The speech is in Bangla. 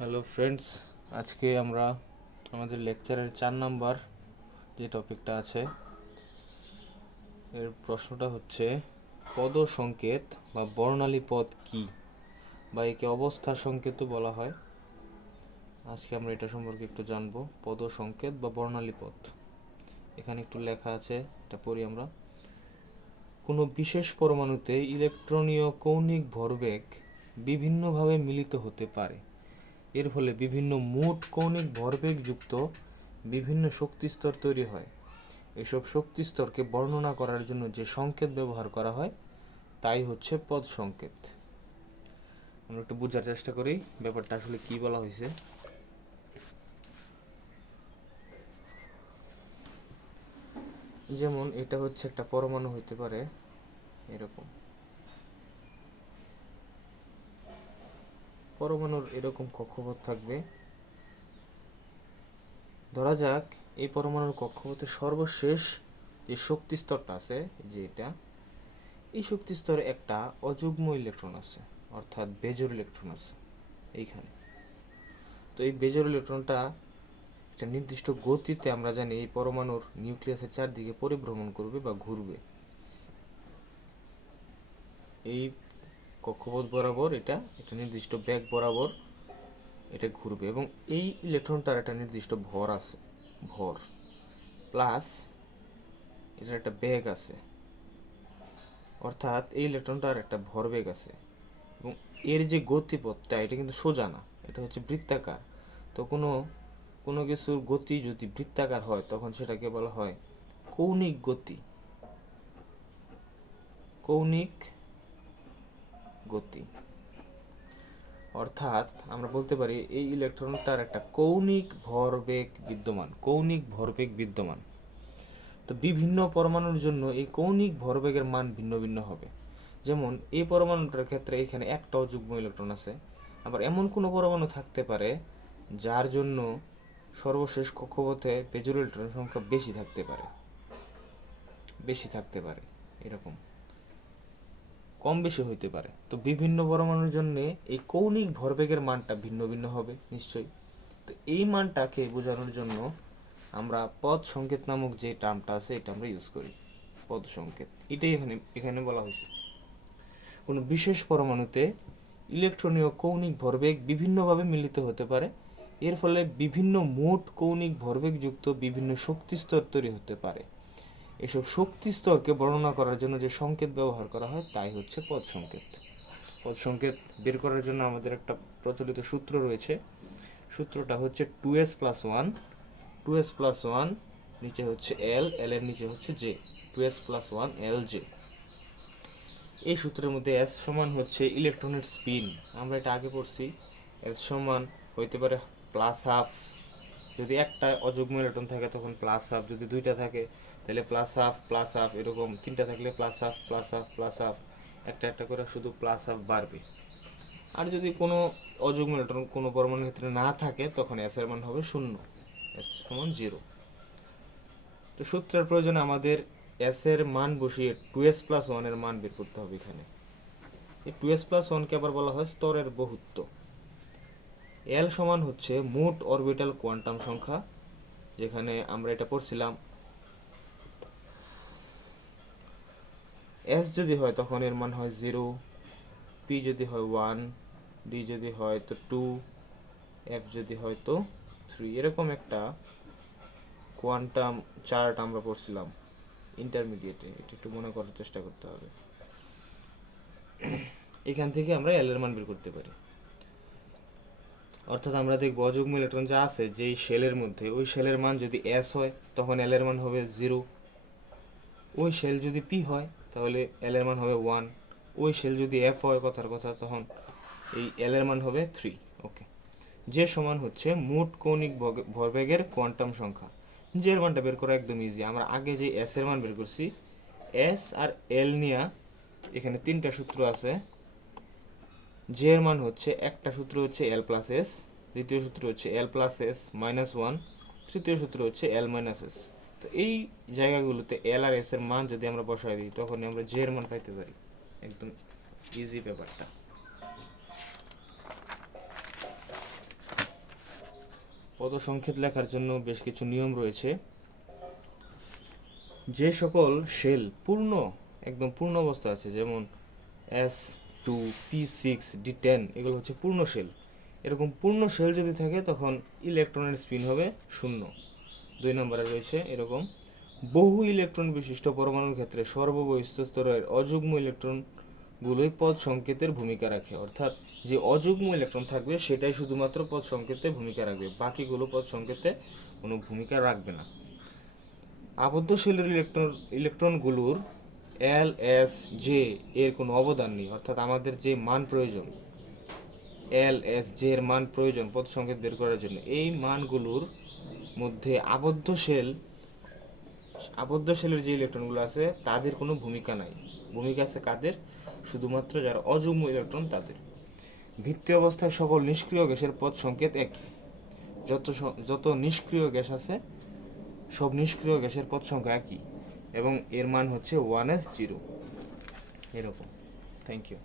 হ্যালো ফ্রেন্ডস, আজকে আমরা আমাদের লেকচারের 4 নাম্বার যে টপিকটা আছে এর প্রশ্নটা হচ্ছে পদ সংকেত বা বর্ণালী পদ কি, বা একে অবস্থার সংকেতও বলা হয়। আজকে আমরা এটা সম্পর্কে একটু জানবো, পদ সংকেত বা বর্ণালী পদ। এখানে একটু লেখা আছে, এটা পড়ি আমরা। কোনো বিশেষ পরমাণুতে ইলেকট্রনীয় কৌণিক ভরবেগ বিভিন্নভাবে মিলিত হতে পারে। এর ফলে বিভিন্ন মোট কৌণিক ভরবেগ যুক্ত বিভিন্ন শক্তিস্তর তৈরি হয়। এসব শক্তিস্তরকে বর্ণনা করার জন্য যে সংকেত ব্যবহার করা হয় তাই হচ্ছে পদ সংকেত। আমরা একটু বোঝার চেষ্টা করি ব্যাপারটা আসলে কি বলা হয়েছে। যেমন এটা হচ্ছে একটা পরমাণু হইতে পারে এরকম, পরমাণুর এরকম কক্ষপথ থাকবে। ধরা যাক এই পরমাণুর কক্ষপথের সর্বশেষ যে শক্তি স্তরটা আছে, যে এটা, এই শক্তি স্তরে একটা অযুগ্ম ইলেকট্রন আছে, অর্থাৎ বেজোর ইলেকট্রন আছে এইখানে। তো এই বেজোর ইলেকট্রনটা একটা নির্দিষ্ট গতিতে, আমরা জানি, এই পরমাণুর নিউক্লিয়াসের চারদিকে পরিভ্রমণ করবে বা ঘুরবে। এই কক্ষপথ বরাবর এটা একটা নির্দিষ্ট বেগ বরাবর এটা ঘুরবে, এবং এই ইলেকট্রনটার একটা নির্দিষ্ট ভর আছে, ভর প্লাস এটার একটা বেগ আছে, অর্থাৎ এই ইলেকট্রনটার একটা ভরবেগ আছে। এবং এর যে গতিপথটা এটা কিন্তু সোজা না, এটা হচ্ছে বৃত্তাকার। তো কোনো কোনো কিছুর গতি যদি বৃত্তাকার হয় তখন সেটাকে বলা হয় কৌণিক গতি। কৌণিক গতি অর্থাৎ আমরা বলতে পারি এই ইলেকট্রনটার একটা কৌণিক ভরবেগ বিদ্যমান, কৌণিক ভরবেগ বিদ্যমান। তো বিভিন্ন পরমাণুর জন্য এই কৌণিক ভরবেগের মান ভিন্ন ভিন্ন হবে। যেমন এই পরমাণুটার ক্ষেত্রে এখানে একটাও যুগ্ম ইলেকট্রন আছে। আবার এমন কোনো পরমাণু থাকতে পারে যার জন্য সর্বশেষ কক্ষপথে বেজোর ইলেকট্রনের সংখ্যা বেশি থাকতে পারে এরকম, কম বেশি হইতে পারে। তো বিভিন্ন পরমাণুর জন্য এই কৌণিক ভরবেগের মানটা ভিন্ন ভিন্ন হবে নিশ্চয়ই। তো এই মানটাকে বোঝানোর জন্য আমরা পদ সংকেত নামক যে টার্মটা আছে এটা আমরা ইউজ করি, পদ সংকেত। এটাই এখানে বলা হয়েছে কোনো বিশেষ পরমাণুতে ইলেকট্রনীয় কৌণিক ভরবেগ বিভিন্নভাবে মিলিত হতে পারে। এর ফলে বিভিন্ন মোট কৌণিক ভরবেগ যুক্ত বিভিন্ন শক্তিস্তর তৈরি হতে পারে। এসব শক্তিস্তরকে বর্ণনা করার জন্য যে সংকেত ব্যবহার করা হয় তাই হচ্ছে পদ সংকেত। পদ সংকেত বের করার জন্য আমাদের একটা প্রচলিত সূত্র রয়েছে। সূত্রটা হচ্ছে 2s+1, 2s+1 নিচে হচ্ছে এল, এল এর নিচে হচ্ছে জে, 2s+1 এল জে। এই সূত্রের মধ্যে এস সমান হচ্ছে ইলেকট্রনের স্পিন, আমরা এটা আগে পড়ছি। এস সমান হইতে পারে প্লাস হাফ, যদি একটা অযুগ্ম ইলেকট্রন থাকে তখন প্লাস হাফ, যদি দুইটা থাকে তাহলে প্লাস হাফ, এরকম তিনটা থাকলে plus half plus half plus half, একটা একটা করে শুধু প্লাস হাফ বাড়বে। আর যদি কোনো অযুগ্ম ইলেকট্রন কোনো পরমাণুর ক্ষেত্রে না থাকে তখন এস এর মান হবে 0, এস সমান 0। তো সূত্রের প্রয়োজনে আমাদের এস এর মান বসিয়ে 2s+1 এর মান বের করতে হবে। এখানে এই 2s+1কে আবার বলা হয় স্তরের বহুত্ব। এল সমান হচ্ছে মোট অরবিটাল কোয়ান্টাম সংখ্যা, যেখানে আমরা এটা পড়ছিলাম এস যদি হয় তখন এর মান হয় 0, পি যদি হয় 1, ডি যদি হয় তো 2, এফ যদি হয় তো 3। এরকম একটা কোয়ান্টাম চার্ট আমরা পড়ছিলাম ইন্টারমিডিয়েটে, এটা একটু মনে করার চেষ্টা করতে হবে। এখান থেকে আমরা এল এর মান বের করতে পারি। অর্থাৎ আমরা দেখব অযুগ্ম ইলেকট্রন যা আছে যেই শেলের মধ্যে, ওই শেলের মান যদি এস হয় তখন এল এর মান হবে 0, ওই শেল যদি পি হয় তাহলে এল এর মান হবে 1, ওই শেল যদি এফ হয় কথার কথা তখন এই এল এর মান হবে 3। ওকে, যে সমান হচ্ছে মোট কৌণিক ভরবেগের কোয়ান্টাম সংখ্যা। যে এর মানটা বের করা একদম ইজি, আমরা আগে যে এস এর মান বের করছি, এস আর এল নিয়ে এখানে তিনটা সূত্র আছে। যে এর মান হচ্ছে, একটা সূত্র হচ্ছে এল প্লাস এস, দ্বিতীয় সূত্র হচ্ছে এল প্লাস এস মাইনাস 1, তৃতীয় সূত্র হচ্ছে এল মাইনাস এস। তো এই জায়গাগুলোতে এল আর এস এর মান যদি আমরা বসাই দিই তখন আমরা জে এর মান পাইতে পারি। একদম ইজি ব্যাপারটা। পদ সংকেত লেখার জন্য বেশ কিছু নিয়ম রয়েছে। যে সকল শেল একদম পূর্ণ অবস্থা আছে, যেমন S2P6D10, এগুলো হচ্ছে পূর্ণ শেল। এরকম পূর্ণ শেল যদি থাকে তখন ইলেকট্রনের স্পিন হবে 0। 2 নম্বরে রয়েছে এরকম বহু ইলেকট্রন বিশিষ্ট পরমাণুর ক্ষেত্রে সর্ববহিঃস্থ স্তরের অযুগ্ম ইলেকট্রনগুলোই পদ সংকেতের ভূমিকা রাখে। অর্থাৎ যে অযুগ্ম ইলেকট্রন থাকবে সেটাই শুধুমাত্র পদ সংকেতে ভূমিকা রাখবে, বাকিগুলো পদ সংকেতে কোনো ভূমিকা রাখবে না। আবদ্ধ শেলের ইলেকট্রনগুলোর LSJ এর কোনো অবদান নেই। অর্থাৎ আমাদের যে মান প্রয়োজন, LSJ এর মান প্রয়োজন পদ সংকেত বের করার জন্য, এই মানগুলোর মধ্যে আবদ্ধ শেলের যে ইলেকট্রনগুলো আছে তাদের কোনো ভূমিকা নাই। ভূমিকা আছে কাদের? শুধুমাত্র যারা অযুগ্ম ইলেকট্রন তাদের। ভিত্তি অবস্থায় সকল নিষ্ক্রিয় গ্যাসের পদ সংকেত একই। যত নিষ্ক্রিয় গ্যাস আছে সব নিষ্ক্রিয় গ্যাসের পদ সংখ্যা একই এবং এর মান হচ্ছে 1s0 এরকম। Thank you.